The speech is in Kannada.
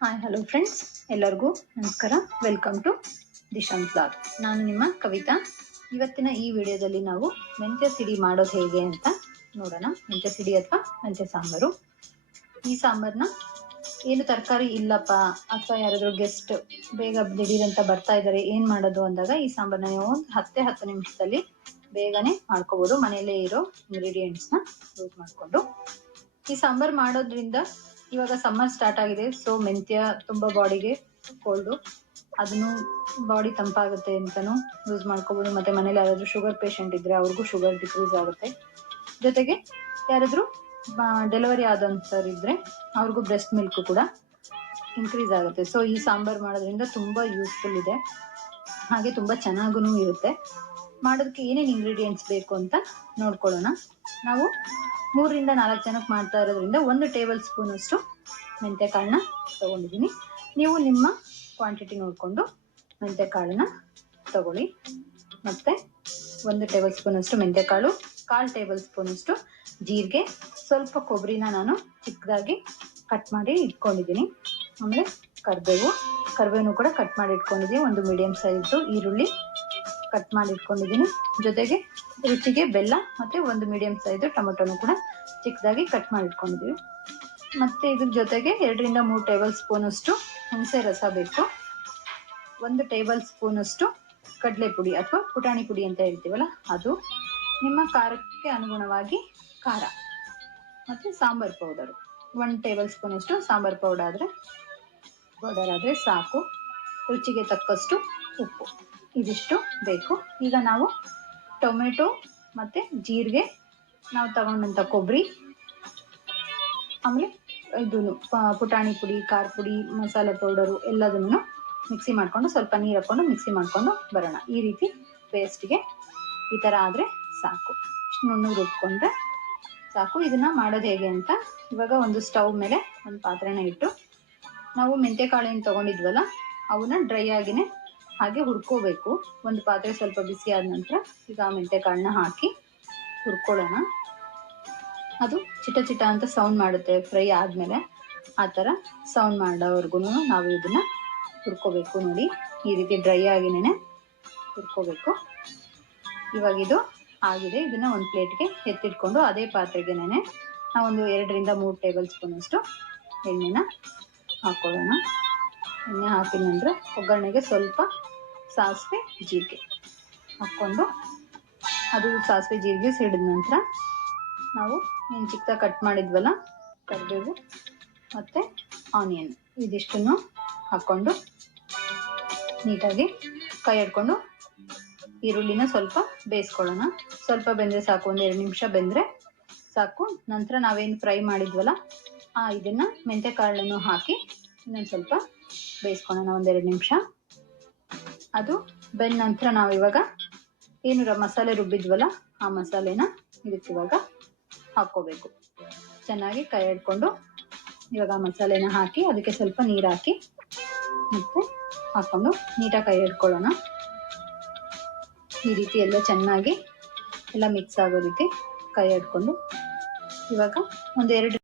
ಹಾಯ್ ಹಲೋ ಫ್ರೆಂಡ್ಸ್, ಎಲ್ಲರಿಗೂ ನಮಸ್ಕಾರ. Welcome to Dishant blog. ನಾನು ನಿಮ್ಮ ಕವಿತಾ. ಇವತ್ತಿನ ಈ ವಿಡಿಯೋದಲ್ಲಿ ನಾವು ಮೆಂತ್ಯ ಸಿಡಿ ಮಾಡೋದು ಹೇಗೆ ಅಂತ ನೋಡೋಣ. ಮೆಂತ್ಯ ಸಿಡಿ ಅಥವಾ ಮೆಂತ್ಯ ಸಾಂಬಾರು. ಈ ಸಾಂಬಾರನ್ನ ಏನು ತರಕಾರಿ ಇಲ್ಲಪ್ಪ ಅಥವಾ ಯಾರಾದರೂ ಗೆಸ್ಟ್ ಬೇಗ ದಿಢೀರಂತ ಬರ್ತಾ ಇದ್ದಾರೆ, ಏನು ಮಾಡೋದು ಅಂದಾಗ ಈ ಸಾಂಬಾರನ್ನ ನೀವು ಒಂದು 10 ನಿಮಿಷದಲ್ಲಿ ಬೇಗನೆ ಮಾಡ್ಕೋಬೋದು. ಮನೆಯಲ್ಲೇ ಇರೋ ಇಂಗ್ರೀಡಿಯೆಂಟ್ಸ್ನ ಯೂಸ್ ಮಾಡಿಕೊಂಡು ಈ ಸಾಂಬಾರು ಮಾಡೋದ್ರಿಂದ ಇವಾಗ ಸಮ್ಮರ್ ಸ್ಟಾರ್ಟ್ ಆಗಿದೆ. ಸೊ ಮೆಂತ್ಯ ತುಂಬಾ ಬಾಡಿಗೆ ಕೋಲ್ಡು, ಅದನ್ನು ಬಾಡಿ ತಂಪಾಗುತ್ತೆ ಅಂತಾನು ಯೂಸ್ ಮಾಡ್ಕೋಬಹುದು. ಮತ್ತೆ ಮನೇಲಿ ಯಾರಾದ್ರೂ ಶುಗರ್ ಪೇಷಂಟ್ ಇದ್ರೆ ಅವ್ರಿಗೂ ಶುಗರ್ ಡಿಕ್ರೀಸ್ ಆಗುತ್ತೆ. ಜೊತೆಗೆ ಯಾರಾದ್ರೂ ಡೆಲಿವರಿ ಆದಂತವ್ರು ಇದ್ರೆ ಅವ್ರಿಗೂ ಬ್ರೆಸ್ಟ್ ಮಿಲ್ಕ್ ಕೂಡ ಇನ್ಕ್ರೀಸ್ ಆಗುತ್ತೆ. ಸೊ ಈ ಸಾಂಬಾರ್ ಮಾಡೋದ್ರಿಂದ ತುಂಬಾ ಯೂಸ್ಫುಲ್ ಇದೆ, ಹಾಗೆ ತುಂಬಾ ಚೆನ್ನಾಗೂ ಇರುತ್ತೆ. ಮಾಡೋದಕ್ಕೆ ಏನೇನು ಇಂಗ್ರೀಡಿಯೆಂಟ್ಸ್ ಬೇಕು ಅಂತ ನೋಡ್ಕೊಳ್ಳೋಣ. ನಾವು 3ರಿಂದ 4 ಜನಕ್ಕೆ ಮಾಡ್ತಾ ಇರೋದ್ರಿಂದ 1 ಟೇಬಲ್ ಸ್ಪೂನ್ ಅಷ್ಟು ಮೆಂತ್ಯ ಕಾಳನ್ನ ತಗೊಂಡಿದ್ದೀನಿ. ನೀವು ನಿಮ್ಮ ಕ್ವಾಂಟಿಟಿ ನೋಡಿಕೊಂಡು ಮೆಂತ್ಯ ಕಾಳನ್ನ ತಗೊಳ್ಳಿ. ಮತ್ತೆ 1 ಟೇಬಲ್ ಸ್ಪೂನ್ ಅಷ್ಟು ಮೆಂತ್ಯ ಕಾಳು, 1/4 ಟೇಬಲ್ ಸ್ಪೂನ್ ಅಷ್ಟು ಜೀರಿಗೆ, ಸ್ವಲ್ಪ ಕೊಬ್ಬರಿನ ನಾನು ಚಿಕ್ಕದಾಗಿ ಕಟ್ ಮಾಡಿ ಇಟ್ಕೊಂಡಿದ್ದೀನಿ. ಆಮೇಲೆ ಕರಿಬೇವು ಕೂಡ ಕಟ್ ಮಾಡಿ ಇಟ್ಕೊಂಡಿದ್ದೀನಿ. 1 ಮೀಡಿಯಂ ಸೈಜ್ ಈರುಳ್ಳಿ ಕಟ್ ಮಾಡಿ ಇಟ್ಕೊಂಡಿದ್ದೀನಿ. ಜೊತೆಗೆ ರುಚಿಗೆ ಬೆಲ್ಲ ಮತ್ತೆ 1 ಮೀಡಿಯಂ ಸೈಜ್ ಟೊಮೆಟೊನು ಕೂಡ ಚಿಕ್ಕದಾಗಿ ಕಟ್ ಮಾಡಿ ಇಟ್ಕೊಂಡಿದ್ದೀವಿ. ಮತ್ತೆ ಇದ್ರ ಜೊತೆಗೆ 2ರಿಂದ 3 ಟೇಬಲ್ ಸ್ಪೂನ್ ಅಷ್ಟು ಹುಣಸೆ ರಸ ಬೇಕು. 1 ಟೇಬಲ್ ಸ್ಪೂನ್ ಅಷ್ಟು ಕಡಲೆ ಪುಡಿ ಅಥವಾ ಪುಟಾಣಿ ಪುಡಿ ಅಂತ ಹೇಳ್ತೀವಲ್ಲ ಅದು, ನಿಮ್ಮ ಖಾರಕ್ಕೆ ಅನುಗುಣವಾಗಿ ಖಾರ, ಮತ್ತೆ ಸಾಂಬಾರ್ ಪೌಡರ್ 1 ಟೇಬಲ್ ಸ್ಪೂನ್ ಅಷ್ಟು ಸಾಂಬಾರ್ ಪೌಡರ್ ಆದ್ರೆ ಸಾಕು. ರುಚಿಗೆ ತಕ್ಕಷ್ಟು ಉಪ್ಪು, ಇದಿಷ್ಟು ಬೇಕು. ಈಗ ನಾವು ಟೊಮೆಟೊ ಮತ್ತೆ ಜೀರಿಗೆ, ನಾವು ತಗೊಂಡಂತ ಕೊಬ್ಬರಿ, ಆಮೇಲೆ ಇದನ್ನು ಪುಟಾಣಿ ಪುಡಿ, ಖಾರ ಪುಡಿ, ಮಸಾಲೆ ಪೌಡರು ಎಲ್ಲದನ್ನು ಮಿಕ್ಸಿ ಮಾಡ್ಕೊಂಡು ಸ್ವಲ್ಪ ನೀರು ಹಾಕೊಂಡು ಮಿಕ್ಸಿ ಮಾಡ್ಕೊಂಡು ಬರೋಣ. ಈ ರೀತಿ ಪೇಸ್ಟ್ಗೆ ಈ ಥರ ಆದರೆ ಸಾಕು. ಇಷ್ಟು ನುಣ್ಣಗೆ ರುಬ್ಕೊಂಡ್ರೆ ಸಾಕು. ಇದನ್ನ ಮಾಡೋದು ಹೇಗೆ ಅಂತ, ಇವಾಗ ಒಂದು ಸ್ಟವ್ ಮೇಲೆ ಒಂದು ಪಾತ್ರೆನ ಇಟ್ಟು ನಾವು ಮೆಂತ್ಯ ಕಾಳು ಏನು ತಗೊಂಡಿದ್ವಲ್ಲ ಅವನ್ನ ಡ್ರೈ ಆಗಿನೇ ಹಾಗೆ ಹುರ್ಕೋಬೇಕು. ಒಂದು ಪಾತ್ರೆ ಸ್ವಲ್ಪ ಬಿಸಿ ಆದ ನಂತರ ಈಗ ಮೆಂತ್ಯ ಕಾಳನ್ನ ಹಾಕಿ ಹುರ್ಕೊಳ್ಳೋಣ. ಅದು ಚಿಟ ಚಿಟ ಅಂತ ಸೌಂಡ್ ಮಾಡುತ್ತೆ ಫ್ರೈ ಆದಮೇಲೆ. ಆ ಥರ ಸೌಂಡ್ ಮಾಡೋವರೆಗೂ ನಾವು ಇದನ್ನ ಹುರ್ಕೋಬೇಕು. ನೋಡಿ, ಈ ರೀತಿ ಡ್ರೈ ಆಗಿನೇ ಹುರ್ಕೋಬೇಕು. ಇವಾಗ ಇದು ಆಗಿದೆ. ಇದನ್ನ ಒಂದು ಪ್ಲೇಟ್ಗೆ ಎತ್ತಿಟ್ಕೊಂಡು ಅದೇ ಪಾತ್ರೆಗೆನೆ ನಾವೊಂದು 2ರಿಂದ 3 ಟೇಬಲ್ ಸ್ಪೂನ್ ಅಷ್ಟು ಎಣ್ಣೆನ ಹಾಕೊಳ್ಳೋಣ. ಎಣ್ಣೆ ಹಾಕಿದ ನಂತರ ಒಗ್ಗರಣೆಗೆ ಸ್ವಲ್ಪ ಸಾಸಿವೆ ಜೀರಿಗೆ ಹಾಕ್ಕೊಂಡು, ಅದು ಸಾಸಿವೆ ಜೀರಿಗೆ ಸಿಡಿದ ನಂತರ ನಾವು ಏನು ಚಿಕ್ಕದಾಗಿ ಕಟ್ ಮಾಡಿದ್ವಲ್ಲ ಕರಿಬೇವು ಮತ್ತು ಆನಿಯನ್, ಇದಿಷ್ಟನ್ನು ಹಾಕ್ಕೊಂಡು ನೀಟಾಗಿ ಕೈ ಹಿಡ್ಕೊಂಡು ಈರುಳ್ಳಿನ ಸ್ವಲ್ಪ ಬೇಯಿಸ್ಕೊಳ್ಳೋಣ. ಸ್ವಲ್ಪ ಬೆಂದರೆ ಸಾಕು, 1-2 ನಿಮಿಷ ಬೆಂದರೆ ಸಾಕು. ನಂತರ ನಾವೇನು ಫ್ರೈ ಮಾಡಿದ್ವಲ್ಲ ಇದನ್ನ ಮೆಂತ್ಯ ಕಾಳನ್ನು ಹಾಕಿ ಇನ್ನೊಂದು ಸ್ವಲ್ಪ ಬೇಯಿಸ್ಕೊಳ್ಳೋಣ 1-2 ನಿಮಿಷ. ಅದು ಬೆಂದ ನಂತರ ನಾವು ಇವಾಗ ಏನು ಮಸಾಲೆ ರುಬ್ಬಿದ್ವಲ್ಲ ಆ ಮಸಾಲೆನ ಇದಕ್ಕೆ ಇವಾಗ ಹಾಕ್ಕೋಬೇಕು. ಚೆನ್ನಾಗಿ ಕೈ ಹಿಡ್ಕೊಂಡು ಇವಾಗ ಮಸಾಲೆನ ಹಾಕಿ ಅದಕ್ಕೆ ಸ್ವಲ್ಪ ನೀರು ಹಾಕಿ ಮತ್ತೆ ಹಾಕೊಂಡು ನೀಟಾಗಿ ಕೈ ಹಿಡ್ಕೊಳ್ಳೋಣ. ಈ ರೀತಿ ಎಲ್ಲ ಚೆನ್ನಾಗಿ ಎಲ್ಲ ಮಿಕ್ಸ್ ಆಗೋ ರೀತಿ ಕೈ ಹಿಡ್ಕೊಂಡು ಇವಾಗ 1-2